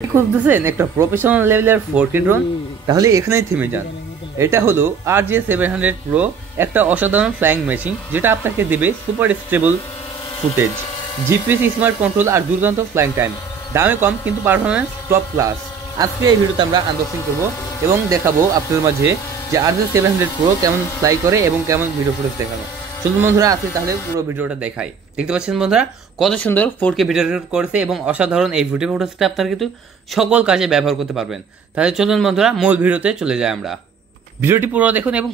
খুঁজতেছেন একটা প্রফেশনাল লেভেলের 4K ড্রোন, তাহলে এখানেই থেমে যান। এটা হলো RJ700 Pro, একটা অসাধারণ ফ্লাইং মেশিন যেটা আপনাকে দেবে super stable footage, GPS smart control আর দুর্দান্ত ফ্লাইং টাইম। দামে কম কিন্তু পারফরমেন্স টপ ক্লাস। আজকে এই ভিডিওতে আমরা আনবক্সিং করব এবং দেখাবো আপনাদের মাঝে যে RJ700 Pro কেমন ফ্লাই করে এবং কেমন ভিডিও ফুটেজ দেখানো। চলুন বন্ধুরা আজকে তাহলে পুরো ভিডিওটা দেখাই। দেখতে পাচ্ছেন বন্ধুরা কত সুন্দর 4K ভিডিও রেকর্ড করেছে এবং অসাধারণ এই ভিডিও ফুটেজটা আপনারা কিন্তু সকল কাজে ব্যবহার করতে পারবেন। তাহলে চলুন বন্ধুরা মূল ভিডিওতে চলে যাই আমরা। ভিডিওটি পুরো দেখুন এবং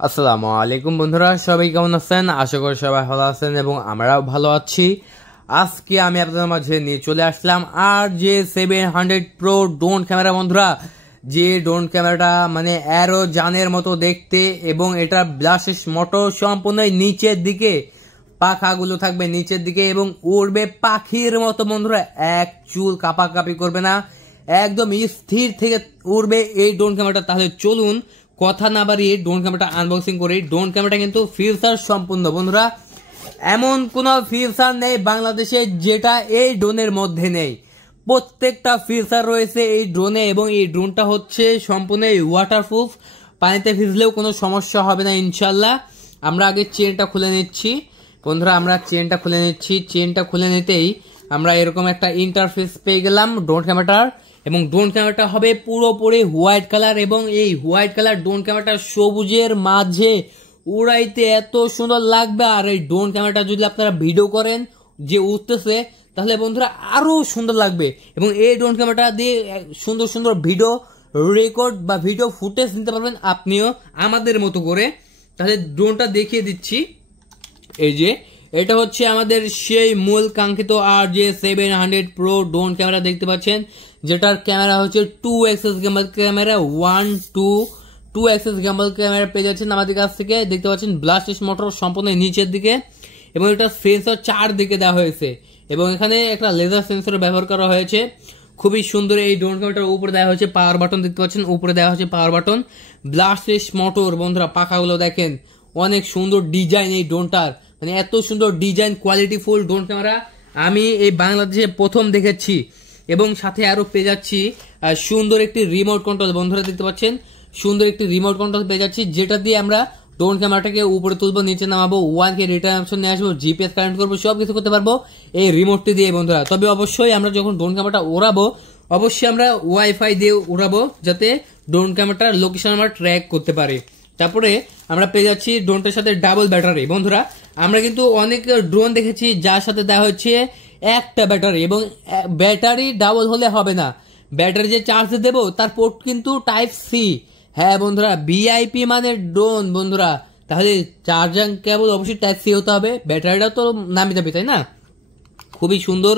আসসালামু আলাইকুম বন্ধুরা, সবাই কেমন আছেন? আশা করি সবাই ভালো আছেন এবং আমরাও ভালো আছি। আজকে আমি আপনাদের মাঝে নিয়ে চলে আসলাম RJ700 Pro ড্রোন ক্যামেরা। বন্ধুরা, যে ড্রোন ক্যামেরাটা মানে অ্যারো জানের মতো দেখতে এবং এটা ব্লাস্টেড মোটর, সম্পূর্ণ নিচের দিকে পাখাগুলো থাকবে নিচের দিকে এবং উড়বে পাখির মতো। বন্ধুরা, এক চুল কাঁপাকাঁপি করবে না, একদম স্থির থেকে উড়বে এই ড্রোন ক্যামেরাটা। তাহলে চলুন কথা না বাড়িয়ে ড্রোন ক্যামেরাটা আনবক্সিং করি। ড্রোন ক্যামেরাটা কিন্তু ফিচার সম্পূর্ণ বন্ধুরা, এমন কোনো ফিচার নেই বাংলাদেশে যেটা এই ড্রোনের মধ্যে নেই। প্রত্যেকটা ফিচার রয়েছে এই ড্রোনে এবং এই ড্রোনটা হচ্ছে সম্পূর্ণ ওয়াটারপ্রুফ, পানিতে ভিজলেও কোনো সমস্যা হবে না ইনশাল্লাহ। আমরা আগে চেনটা খুলে নিচ্ছি বন্ধুরা, আমরা চেনটা খুলে নিচ্ছি। চেনটা খুলে নিতেই আমরা এরকম একটা ইন্টারফেস পেয়ে গেলাম ড্রোন ক্যামেরাটার এবং ড্রোন ক্যামেরাটা হবে পুরোপুরি হোয়াইট কালার এবং এই হোয়াইট কালার ড্রোন ক্যামেরাটা সবুজের মাঝে উড়াইতে এত সুন্দর লাগবে। আর এই ড্রোন ক্যামেরাটা যদি আপনারা ভিডিও করেন যে উঠতেছে তাহলে বন্ধুরা আরো সুন্দর লাগবে এবং এই ড্রোন ক্যামেরাটা দিয়ে সুন্দর সুন্দর ভিডিও রেকর্ড বা ভিডিও ফুটেজ নিতে পারবেন আপনিও আমাদের মতো করে। তাহলে ড্রোনটা দেখিয়ে দিচ্ছি। এই যে এটা হচ্ছে আমাদের সেই মূল কাঙ্ক্ষিত RJ700 Pro ড্রোন ক্যামেরা দেখতে পাচ্ছেন, যেটার ক্যামেরা হচ্ছে 2x gimbal camera, 2x gimbal camera পেয়ে যাচ্ছেন আমাদের কাছ থেকে। দেখতে পাচ্ছেন ব্লাস্টেড মোটর সম্পূর্ণ নিচের দিকে এবং এটা সেন্সর 4 দিকে দেওয়া হয়েছে এবং এখানে একটা লেজার সেন্সর ব্যবহার করা হয়েছে। খুবই সুন্দর এই ড্রোন ক্যামেরাটার উপরে দেওয়া হয়েছে পাওয়ার বাটন, দেখতে পাচ্ছেন উপরে দেওয়া হয়েছে পাওয়ার বাটন। ব্লাস্টেড মোটর বন্ধুরা, পাখাগুলো দেখেন, অনেক সুন্দর ডিজাইন এই ড্রোনটার, মানে এত সুন্দর design quality full drone camera আমি এই বাংলাদেশে প্রথম দেখেছি। এবং সাথে আরো পেয়ে যাচ্ছি সুন্দর একটি রিমোট কন্ট্রোল। বন্ধুরা দেখতে পাচ্ছেন সুন্দর একটি রিমোট কন্ট্রোল পেয়ে যাচ্ছি, যেটা দিয়ে আমরা ড্রোন ক্যামেরাটাকে উপরে তুলবো, নিচে নামাবো, 1K রিটার্ন অপশন নিয়ে আসবো, জিপিএস কানেক্ট করবো, সবকিছু করতে পারবো এই রিমোটটি দিয়ে বন্ধুরা। তবে অবশ্যই আমরা যখন ড্রোন ক্যামেরাটা ওড়াবো অবশ্যই আমরা ওয়াইফাই দিয়ে উড়াবো, যাতে ড্রোন ক্যামেরাটার লোকেশন আমরা ট্র্যাক করতে পারি। তারপরে আমরা পেয়ে যাচ্ছি ড্রোনটার সাথে ডাবল ব্যাটারি। বন্ধুরা, আমরা কিন্তু অনেক ড্রোন দেখেছি যার সাথে দেওয়া হচ্ছে একটা ব্যাটারি এবং ব্যাটারি ডাবল হলে হবে না, ব্যাটারি যে চার্জ দেবো তার পোর্ট কিন্তু টাইপ সি। হ্যাঁ বন্ধুরা, ভিআইপি মানে ড্রোন বন্ধুরা, তাহলে চার্জিং কেবল অবশ্যই টাইপ সি হতে হবে, ব্যাটারিটা তো নামি যাবে তাই না। খুবই সুন্দর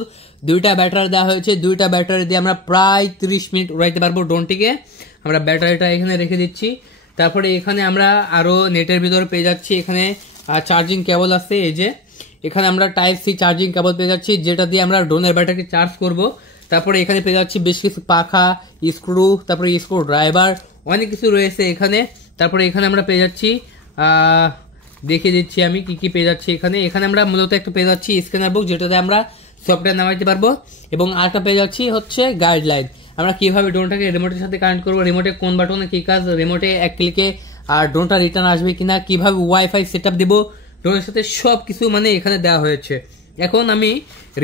দুইটা ব্যাটারি দেওয়া হয়েছে, দুইটা ব্যাটারি দিয়ে আমরা প্রায় 30 মিনিট উড়াইতে পারবো ড্রোনটিকে। আমরা ব্যাটারিটা এখানে রেখে দিচ্ছি। তারপরে এখানে আমরা আরো নেটের ভিতরে পেয়ে যাচ্ছি, এখানে চার্জিং কেবল আছে। এই যে এখানে আমরা টাইপ সি চার্জিং কেবল পেয়ে যাচ্ছি, যেটা দিয়ে আমরা ড্রোনের ব্যাটারিকে চার্জ করব। তারপরে এখানে পেয়ে যাচ্ছি বেশ কিছু পাখা, স্ক্রু, তারপরে স্ক্রু ড্রাইভার, অনেক কিছু রয়েছে এখানে। তারপরে এখানে আমরা পেয়ে যাচ্ছি দেখিয়ে দিচ্ছি আমি কি কি পেয়ে যাচ্ছি এখানে। এখানে আমরা মূলত একটা পেয়ে যাচ্ছি স্ক্যানার বক্স, যেটাতে আমরা সফটওয়্যার নামাইতে পারবো এবং আরেকটা পেয়ে যাচ্ছি হচ্ছে গাইডলাইন, আমরা কিভাবে ড্রোনটাকে রিমোটের সাথে কানেক্ট করবো, রিমোটে কোন বাটনে কি কাজ, রিমোটে এক ক্লিকে আর ড্রোনটা রিটার্ন আসবে কিনা, কিভাবে ওয়াইফাই সেট আপ দেবো ড্রোনের সাথে, সব কিছু মানে এখানে দেওয়া হয়েছে। এখন আমি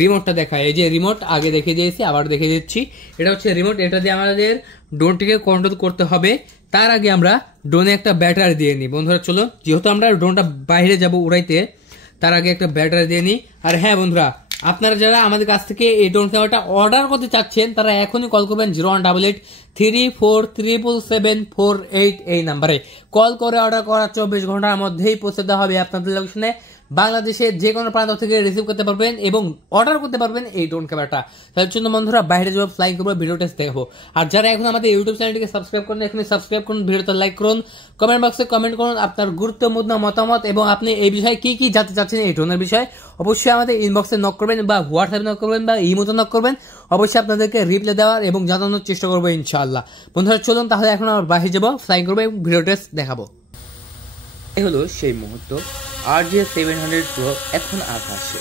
রিমোটটা দেখাই। এই যে রিমোট আগে দেখে দিয়েছি, আবার দেখে দিচ্ছি। এটা হচ্ছে রিমোট, এটা দিয়ে আমাদের ড্রোনটিকে কন্ট্রোল করতে হবে। তার আগে আমরা ড্রোনে একটা ব্যাটারি দিয়ে নিই বন্ধুরা। চলো, যেহেতু আমরা ড্রোনটা বাইরে যাব উড়াইতে, তার আগে একটা ব্যাটারি দিয়ে নিই। আর হ্যাঁ বন্ধুরা, আপনারা যারা আমাদের কাছ থেকে এই ড্রোন ক্যামেরাটা অর্ডার করতে চাচ্ছেন তারা এখনই কল করবেন 018834777488 এই নাম্বারে কল করে অর্ডার করা 24 ঘন্টার মধ্যেই পৌঁছে দেওয়া হবে আপনাদের লোকেশনে। বাংলাদেশের যে কোনো প্রান্ত থেকে রিসিভ করতে পারবেন এবং অর্ডার করতে পারবেন এই ড্রোন ক্যামেরাটা। তার জন্য বন্ধুরা বাইরে যাবো, ফ্লাইং করবো, ভিডিও টেস্ট দেখবো। আর যারা এখন আমাদের ইউটিউব চ্যানেলটিকে সাবস্ক্রাইব করুন, এখনই সাবস্ক্রাইব করুন, ভিডিওতে লাইক করুন, কমেন্ট বক্সে কমেন্ট করুন আপনার গুরুত্বপূর্ণ মতামত এবং আপনি এই বিষয়ে কি কি জানতে চাচ্ছেন এই ড্রোনের বিষয়ে। অবশ্যই আমাদের ইনবক্সে নক করবেন বা হোয়াটসঅ্যাপে নক করবেন বা ইমোতে নক করবেন, অবশ্যই আপনাদেরকে রিপ্লাই দেওয়ার এবং জানানোর চেষ্টা করবো ইনশাআল্লাহ। বন্ধুরা চলুন তাহলে এখন আমরা বাইরে যাবো, ফ্লাইং করবো এবং ভিডিও টেস্ট দেখাবো। এই হলো সেই মুহূর্ত, RJ700 Pro এখন আকাশে।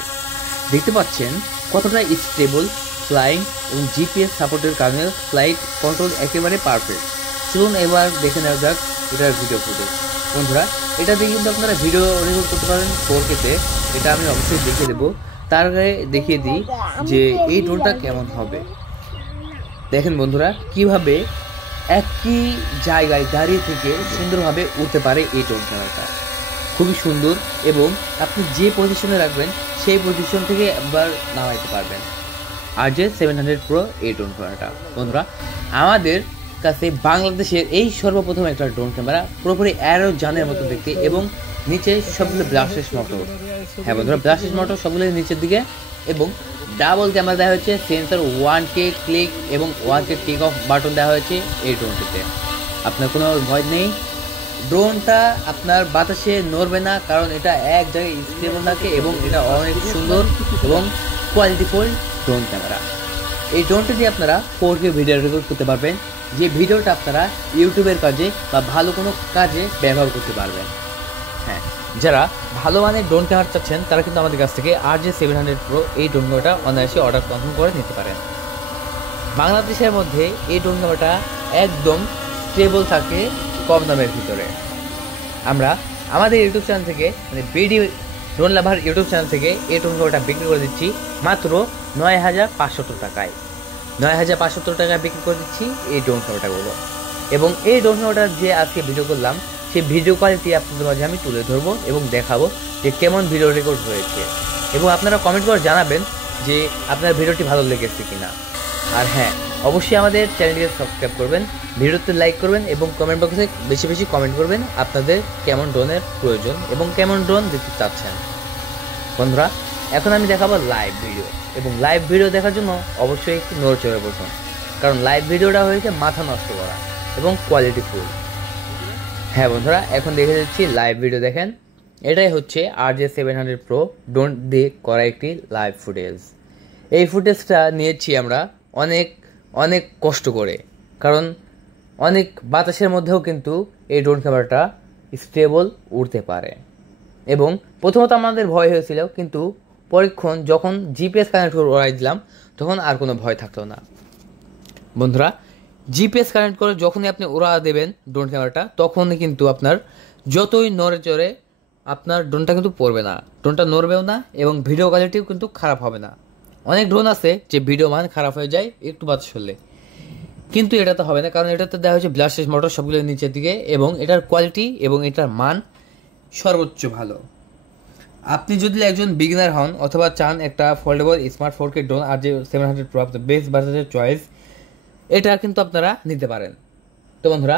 দেখতে পাচ্ছেন কতটা স্টেবল ফ্লাইং এবং জিপিএস সাপোর্টের কারণে ফ্লাইট কন্ট্রোল একেবারে পারফেক্ট। চলুন এবার দেখে নেওয়া যাক এটার ভিডিও ফুটেজ। বন্ধুরা, এটা দিয়ে কিন্তু আপনারা ভিডিও রেকর্ড করতে পারেন 4K-তে। এটা আমি অবশ্যই দেখিয়ে দেবো। তার আগে দেখিয়ে দিই যে এই ড্রোনটা কেমন হবে। দেখেন বন্ধুরা, কিভাবে একই জায়গায় দাঁড়িয়ে থেকে সুন্দরভাবে উঠতে পারে এই ড্রোন ক্যামেরাটা। খুবই সুন্দর এবং আপনি যে পজিশনে রাখবেন সেই পজিশন থেকে একবার নামাইতে পারবেন RJ700 Pro এই ড্রোন ক্যামেরাটা। বন্ধুরা, আমাদের কাছে বাংলাদেশের এই সর্বপ্রথম একটা ড্রোন ক্যামেরা, পুরোপুরি অ্যারো জানের মতো দেখতে এবং নিচে সবগুলো ব্লাস্টেস মোটর। হ্যাঁ বন্ধুরা, ব্লাস্টেস মোটর সবগুলো নিচের দিকে এবং ডাবল ক্যামেরা দেওয়া হয়েছে, সেন্সর 1K ক্লিক এবং 1K টেক অফ বাটন দেওয়া হয়েছে এই ড্রোনটিতে। আপনার কোনো ভয় নেই, ড্রোনটা আপনার বাতাসে নড়বে না, কারণ এটা এক জায়গায় স্টেবল থাকে এবং এটা অনেক সুন্দর এবং কোয়ালিটিফুল ড্রোন ক্যামেরা। এই ড্রোনটা দিয়ে আপনারা 4K ভিডিও রেকর্ড করতে পারবেন, যে ভিডিওটা আপনারা ইউটিউবের কাজে বা ভালো কোনো কাজে ব্যবহার করতে পারবেন। হ্যাঁ, যারা ভালো মানের ড্রোন ক্যামেরা চাচ্ছেন তারা কিন্তু আমাদের কাছ থেকে RJ700 Pro এই ড্রোন ক্যামেরাটা অনায়াসে অর্ডার কনফার্ম করে নিতে পারেন। বাংলাদেশের মধ্যে এই ড্রোন ক্যামেরাটা একদম স্টেবল থাকে কম দামের ভিতরে। আমরা আমাদের ইউটিউব চ্যানেল থেকে, মানে বিডি ড্রোন লাভার ইউটিউব চ্যানেল থেকে এই ড্রোন ক্যামেরাটা বিক্রি করে দিচ্ছি মাত্র 9,500 টাকায়। 9,500 টাকায় বিক্রি করে দিচ্ছি এই ড্রোন ক্যামেরাগুলো। এবং এই ড্রোন ক্যামেরাটা যে আজকে ভিডিও করলাম সেই ভিডিও কোয়ালিটি আপনাদের মাঝে আমি তুলে ধরবো এবং দেখাবো যে কেমন ভিডিও রেকর্ড হয়েছে, এবং আপনারা কমেন্ট করে জানাবেন যে আপনার ভিডিওটি ভালো লেগেছে কিনা। আর হ্যাঁ, অবশ্যই আমাদের চ্যানেলটিকে সাবস্ক্রাইব করবেন, ভিডিওতে লাইক করবেন এবং কমেন্ট বক্সে বেশি বেশি কমেন্ট করবেন আপনাদের কেমন ড্রোনের প্রয়োজন এবং কেমন ড্রোন দেখতে চাচ্ছেন। বন্ধুরা, এখন আমি দেখাবো লাইভ ভিডিও, এবং লাইভ ভিডিও দেখার জন্য অবশ্যই একটু নড়চড়ে বসুন, কারণ লাইভ ভিডিওটা হয়েছে মাথা নষ্ট করা এবং কোয়ালিটিফুল। হ্যাঁ বন্ধুরা, এখন দেখে যাচ্ছি লাইভ ভিডিও। দেখেন, এটাই হচ্ছে RJ700 Pro ড্রোন দিয়ে করা একটি লাইভ ফুটেজ। এই ফুটেজটা নিয়েছি আমরা অনেক অনেক কষ্ট করে, কারণ অনেক বাতাসের মধ্যেও কিন্তু এই ড্রোন ক্যামেরাটা স্টেবল উড়তে পারে। এবং প্রথমত আমাদের ভয় হয়েছিল, কিন্তু পরীক্ষণ যখন জিপিএস কানেক্ট করে উড়াই দিলাম তখন আর কোনো ভয় থাকতো না। বন্ধুরা, জিপিএস কানেক্ট করে যখনই আপনি উড়া দেবেন ড্রোন ক্যামেরাটা, তখনই কিন্তু আপনার যতই নড়ে চড়ে আপনার ড্রোনটা কিন্তু পড়বে না, ড্রোনটা নড়বেও না এবং ভিডিও কোয়ালিটিও কিন্তু খারাপ হবে না। অনেক ড্রোন আছে যে ভিডিও মান খারাপ হয়ে যায় একটু বাতাস হলে, কিন্তু এটাতে হবে না, কারণ এটাতে দেওয়া হয়েছে ব্লাস্টেস মোটর সবগুলো নিচের দিকে এবং এটার কোয়ালিটি এবং এটার মান সর্বোচ্চ ভালো। আপনি যদি একজন বিগিনার হন অথবা চান একটা foldable smart 4K drone RJ700 Pro best বাজেটের চয়েস, এটা কিন্তু আপনারা নিতে পারেন। তো বন্ধুরা,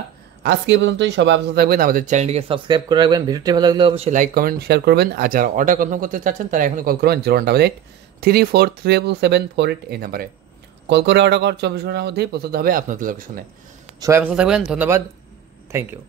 আজকে এই পর্যন্তই। সবাই ভালো থাকবেন, আমাদের চ্যানেলটিকে সাবস্ক্রাইব করে রাখবেন, ভিডিওটি ভালো লাগলে অবশ্যই লাইক কমেন্ট শেয়ার করবেন। আর যারা অর্ডার কনফার্ম করতে চাচ্ছেন তারা এখন কল করবেন 01883477748 এই নাম্বারে। কল করে অর্ডার করার 24 ঘন্টার মধ্যেই পৌঁছতে হবে আপনাদের লোকেশনে। সবাই ভালো থাকবেন, ধন্যবাদ, থ্যাংক ইউ।